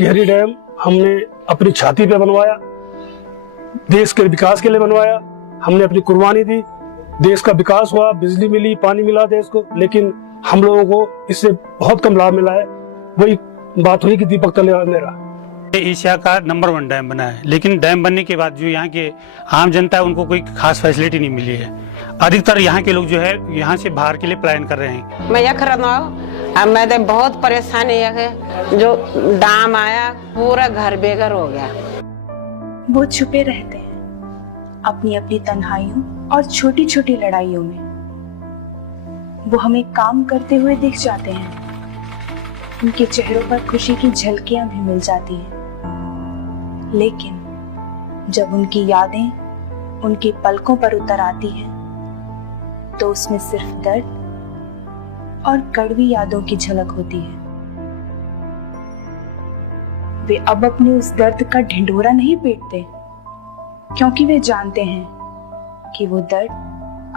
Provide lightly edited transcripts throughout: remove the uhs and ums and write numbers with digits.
Tehri dam हमने अपनी छाती पे बनवाया, देश के विकास के लिए बनवाया। हमने अपनी कुर्बानी दी, देश का विकास हुआ, बिजली मिली, पानी मिला देश को, लेकिन हम लोगों को इससे बहुत कम लाभ मिला है। वही बात हुई कि दीपक तलवार ने रहा। एशिया का नंबर 1 डैम बना है, लेकिन डैम बनने के बाद जो यहाँ के आम जनता है उनको कोई खास फैसिलिटी नहीं मिली है। अधिकतर यहाँ के लोग जो है यहाँ से बाहर के लिए पलायन कर रहे हैं। मैं यह अब मैं तो बहुत परेशानी है, जो डैम आया पूरा घर बेघर हो गया। वो छुपे रहते हैं अपनी अपनी तन्हाइयों और छोटी छोटी लड़ाइयों में। वो हमें काम करते हुए दिख जाते हैं, उनके चेहरों पर खुशी की झलकियां भी मिल जाती हैं। लेकिन जब उनकी यादें उनकी पलकों पर उतर आती हैं, तो उसमें सिर्फ दर्द और कड़वी यादों की झलक होती है। वे अब अपने उस दर्द का ढिंढोरा नहीं पीटते, क्योंकि वे जानते हैं कि वो दर्द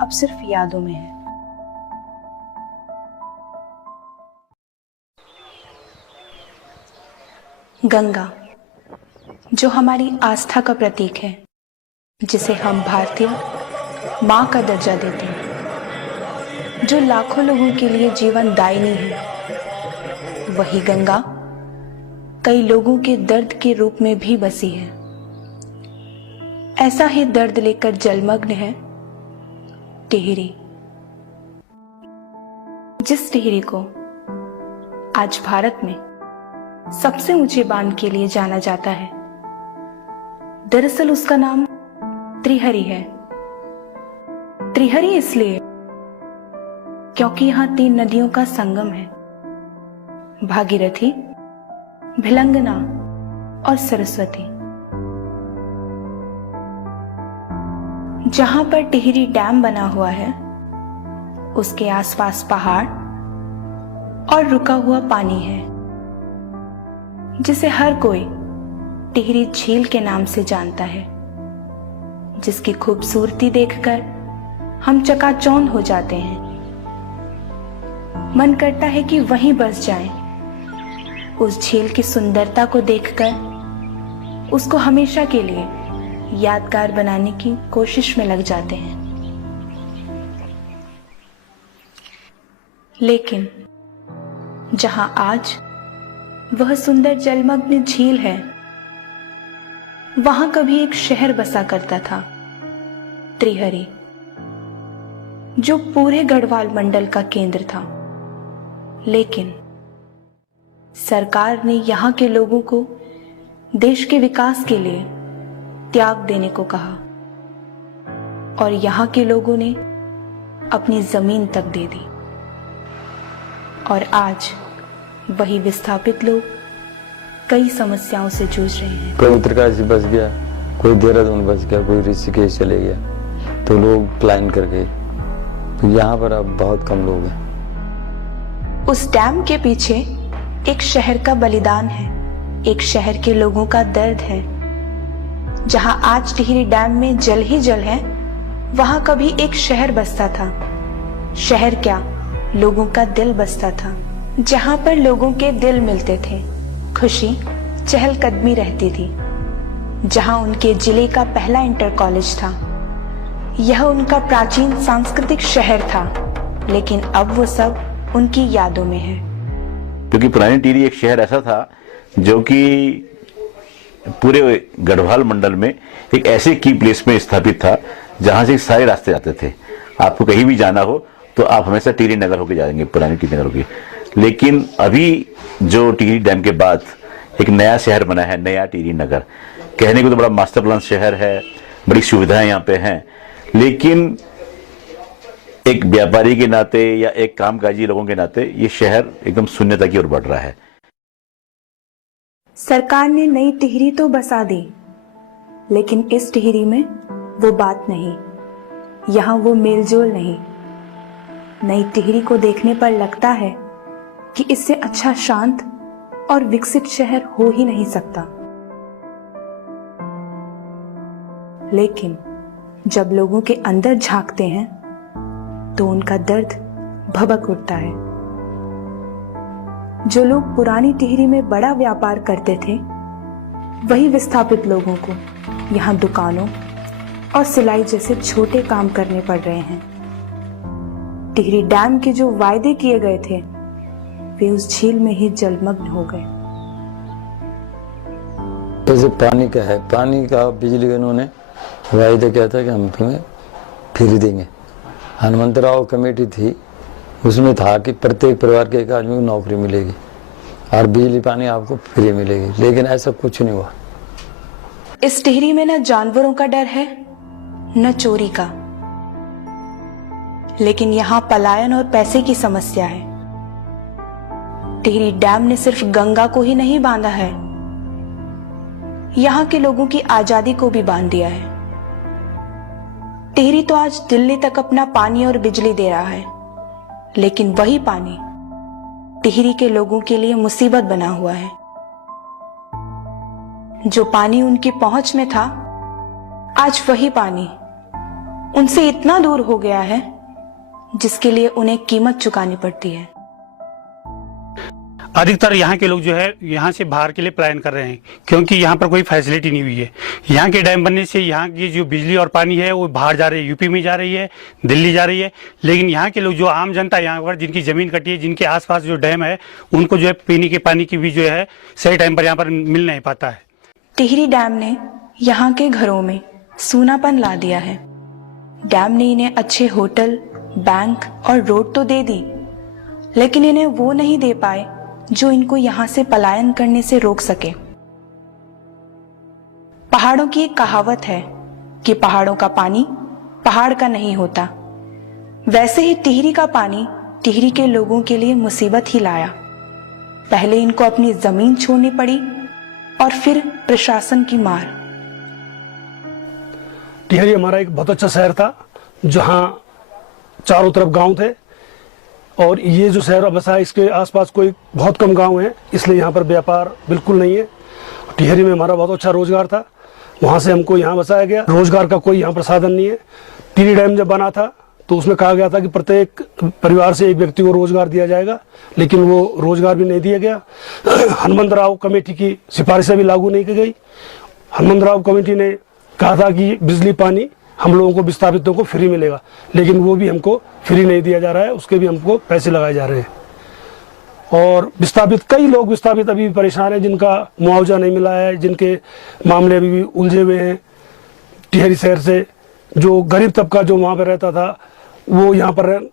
अब सिर्फ यादों में है। गंगा, जो हमारी आस्था का प्रतीक है, जिसे हम भारतीय मां का दर्जा देते हैं, जो लाखों लोगों के लिए जीवन दायिनी है, वही गंगा कई लोगों के दर्द के रूप में भी बसी है। ऐसा ही दर्द लेकर जलमग्न है टिहरी। जिस टिहरी को आज भारत में सबसे ऊंचे बांध के लिए जाना जाता है, दरअसल उसका नाम त्रिहरी है। त्रिहरी इसलिए क्योंकि यहां 3 नदियों का संगम है, भागीरथी, भिलंगना और सरस्वती। जहां पर टिहरी डैम बना हुआ है, उसके आसपास पहाड़ और रुका हुआ पानी है, जिसे हर कोई टिहरी झील के नाम से जानता है, जिसकी खूबसूरती देखकर हम चकाचौंध हो जाते हैं। मन करता है कि वहीं बस जाएं, उस झील की सुंदरता को देखकर उसको हमेशा के लिए यादगार बनाने की कोशिश में लग जाते हैं। लेकिन जहां आज वह सुंदर जलमग्न झील है, वहां कभी एक शहर बसा करता था, त्रिहरी, जो पूरे गढ़वाल मंडल का केंद्र था। लेकिन सरकार ने यहां के लोगों को देश के विकास के लिए त्याग देने को कहा, और यहां के लोगों ने अपनी जमीन तक दे दी। और आज वही विस्थापित लोग कई समस्याओं से जूझ रहे हैं। कोई उत्तरकाशी बस गया, कोई देहरादून बस गया, कोई ऋषिकेश चले गया, तो लोग पलायन कर गए। तो यहाँ पर अब बहुत कम लोग हैं। उस डैम के पीछे एक शहर का बलिदान है, एक शहर के लोगों का दर्द है। जहां आज टिहरी डैम में जल ही जल है, वहां कभी एक शहर बसता था। शहर क्या, लोगों का दिल बसता था, जहां पर लोगों के दिल मिलते थे, खुशी चहलकदमी रहती थी, जहां उनके जिले का पहला इंटर कॉलेज था। यह उनका प्राचीन सांस्कृतिक शहर था, लेकिन अब वो सब उनकी यादों में है। क्योंकि पुरानी टिहरी एक शहर ऐसा था जो कि पूरे गढ़वाल मंडल में एक ऐसे की प्लेस में स्थापित था जहां से सारे रास्ते जाते थे। आपको कहीं भी जाना हो तो आप हमेशा टिहरी नगर होके जाएंगे, पुरानी टिहरी नगर होके। लेकिन अभी जो टिहरी डैम के बाद एक नया शहर बना है, नया टिहरी नगर, कहने को तो बड़ा मास्टर प्लान शहर है, बड़ी सुविधाएं यहाँ पे हैं, लेकिन एक व्यापारी के नाते या एक कामकाजी लोगों के नाते ये शहर एकदम शून्यता की ओर बढ़ रहा है। सरकार ने नई टिहरी तो बसा दी, लेकिन इस टिहरी में वो बात नहीं, यहाँ वो मेलजोल नहीं। नई टिहरी को देखने पर लगता है कि इससे अच्छा शांत और विकसित शहर हो ही नहीं सकता। लेकिन जब लोगों के अंदर झांकते हैं तो उनका दर्द भभक उठता है। जो लोग पुरानी टिहरी में बड़ा व्यापार करते थे, वही विस्थापित लोगों को यहाँ दुकानों और सिलाई जैसे छोटे काम करने पड़ रहे हैं। टिहरी डैम के जो वायदे किए गए थे, वे उस झील में ही जलमग्न हो गए। जैसे पानी का है, पानी का बिजली का इन्होंने वायदा किया था कि हम तुम्हें फ्री देंगे। हनुमंतराव कमेटी थी, उसमें था कि प्रत्येक परिवार के एक आदमी को नौकरी मिलेगी और बिजली पानी आपको फ्री मिलेगी, लेकिन ऐसा कुछ नहीं हुआ। इस टिहरी में न जानवरों का डर है न चोरी का, लेकिन यहाँ पलायन और पैसे की समस्या है। टिहरी डैम ने सिर्फ गंगा को ही नहीं बांधा है, यहाँ के लोगों की आजादी को भी बांध दिया है। टिहरी तो आज दिल्ली तक अपना पानी और बिजली दे रहा है, लेकिन वही पानी टिहरी के लोगों के लिए मुसीबत बना हुआ है। जो पानी उनकी पहुंच में था, आज वही पानी उनसे इतना दूर हो गया है जिसके लिए उन्हें कीमत चुकानी पड़ती है। अधिकतर यहाँ के लोग जो है यहाँ से बाहर के लिए पलायन कर रहे हैं, क्योंकि यहाँ पर कोई फैसिलिटी नहीं हुई है। यहाँ के डैम बनने से यहाँ की जो बिजली और पानी है वो बाहर जा रही है, यूपी में जा रही है, दिल्ली जा रही है। लेकिन यहाँ के लोग जो आम जनता यहाँ पर जिनकी जमीन कटी है, जिनके आसपास जो डैम है, उनको जो है पीने के पानी की भी जो है सही टाइम पर यहाँ पर मिल नहीं पाता है। टिहरी डैम ने यहाँ के घरों में सूनापन ला दिया है। डैम ने इन्हें अच्छे होटल, बैंक और रोड तो दे दी, लेकिन इन्हें वो नहीं दे पाए जो इनको यहाँ से पलायन करने से रोक सके। पहाड़ों की एक कहावत है कि पहाड़ों का पानी पहाड़ का नहीं होता। वैसे ही टिहरी का पानी टिहरी के लोगों के लिए मुसीबत ही लाया। पहले इनको अपनी जमीन छोड़नी पड़ी और फिर प्रशासन की मार। टिहरी हमारा एक बहुत अच्छा शहर था, जहाँ चारों तरफ गांव थे, और ये जो शहर बसा है इसके आसपास कोई बहुत कम गांव हैं, इसलिए यहाँ पर व्यापार बिल्कुल नहीं है। टिहरी में हमारा बहुत अच्छा रोजगार था, वहाँ से हमको यहाँ बसाया गया। रोजगार का कोई यहाँ पर साधन नहीं है। टिहरी डैम जब बना था तो उसमें कहा गया था कि प्रत्येक परिवार से एक व्यक्ति को रोजगार दिया जाएगा, लेकिन वो रोजगार भी नहीं दिया गया। हनुमंतराव कमेटी की सिफारिशें भी लागू नहीं की गई। हनुमंतराव कमेटी ने कहा था कि बिजली पानी हम लोगों को विस्थापितों को फ्री मिलेगा, लेकिन वो भी हमको फ्री नहीं दिया जा रहा है, उसके भी हमको पैसे लगाए जा रहे हैं। और विस्थापित कई लोग विस्थापित अभी भी परेशान हैं, जिनका मुआवजा नहीं मिला है, जिनके मामले अभी भी उलझे हुए हैं। टिहरी शहर से जो गरीब तबका जो वहाँ पर रहता था, वो यहाँ पर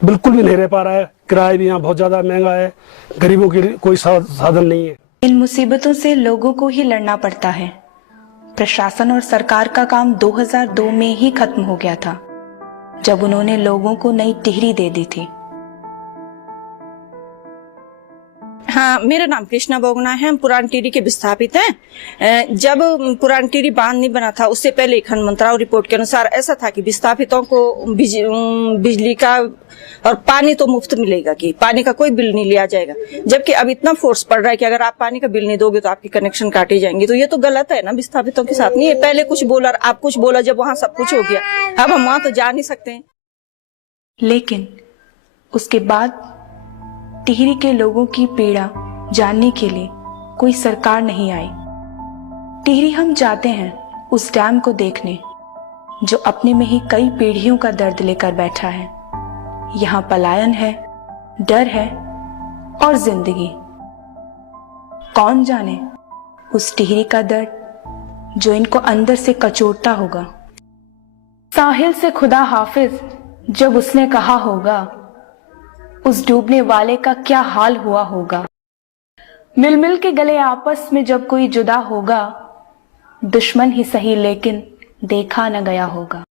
बिल्कुल भी नहीं रह पा रहा है। किराया भी यहाँ बहुत ज़्यादा महंगा है, गरीबों के लिए कोई साधन नहीं है। इन मुसीबतों से लोगों को ही लड़ना पड़ता है। प्रशासन और सरकार का काम 2002 में ही खत्म हो गया था, जब उन्होंने लोगों को नई टिहरी दे दी थी। हाँ, मेरा नाम कृष्णा बोगना है। हम पुरानी टिहरी के विस्थापित हैं। जब पुरानी टिहरी बांध नहीं बना था, उससे पहले एक हनुमंतराव रिपोर्ट के अनुसार ऐसा था कि विस्थापितों को बिजली का और पानी तो मुफ्त मिलेगा, कि पानी का कोई बिल नहीं लिया जाएगा। जबकि अब इतना फोर्स पड़ रहा है कि अगर आप पानी का बिल नहीं दोगे तो आपकी कनेक्शन काटे जाएंगे। तो ये तो गलत है ना, विस्थापितों के साथ नहीं है। पहले कुछ बोला, आप कुछ बोला, जब वहाँ सब कुछ हो गया, अब हम वहाँ तो जा नहीं सकते हैं। लेकिन उसके बाद टिहरी के लोगों की पीड़ा जानने के लिए कोई सरकार नहीं आई। टिहरी हम जाते हैं उस डैम को देखने, जो अपने में ही कई पीढ़ियों का दर्द लेकर बैठा है। यहाँ पलायन है, डर है और जिंदगी। कौन जाने उस टिहरी का दर्द जो इनको अंदर से कचोटता होगा। साहिल से खुदा हाफिज जब उसने कहा होगा, उस डूबने वाले का क्या हाल हुआ होगा। मिल मिल के गले आपस में जब कोई जुदा होगा, दुश्मन ही सही लेकिन देखा न गया होगा।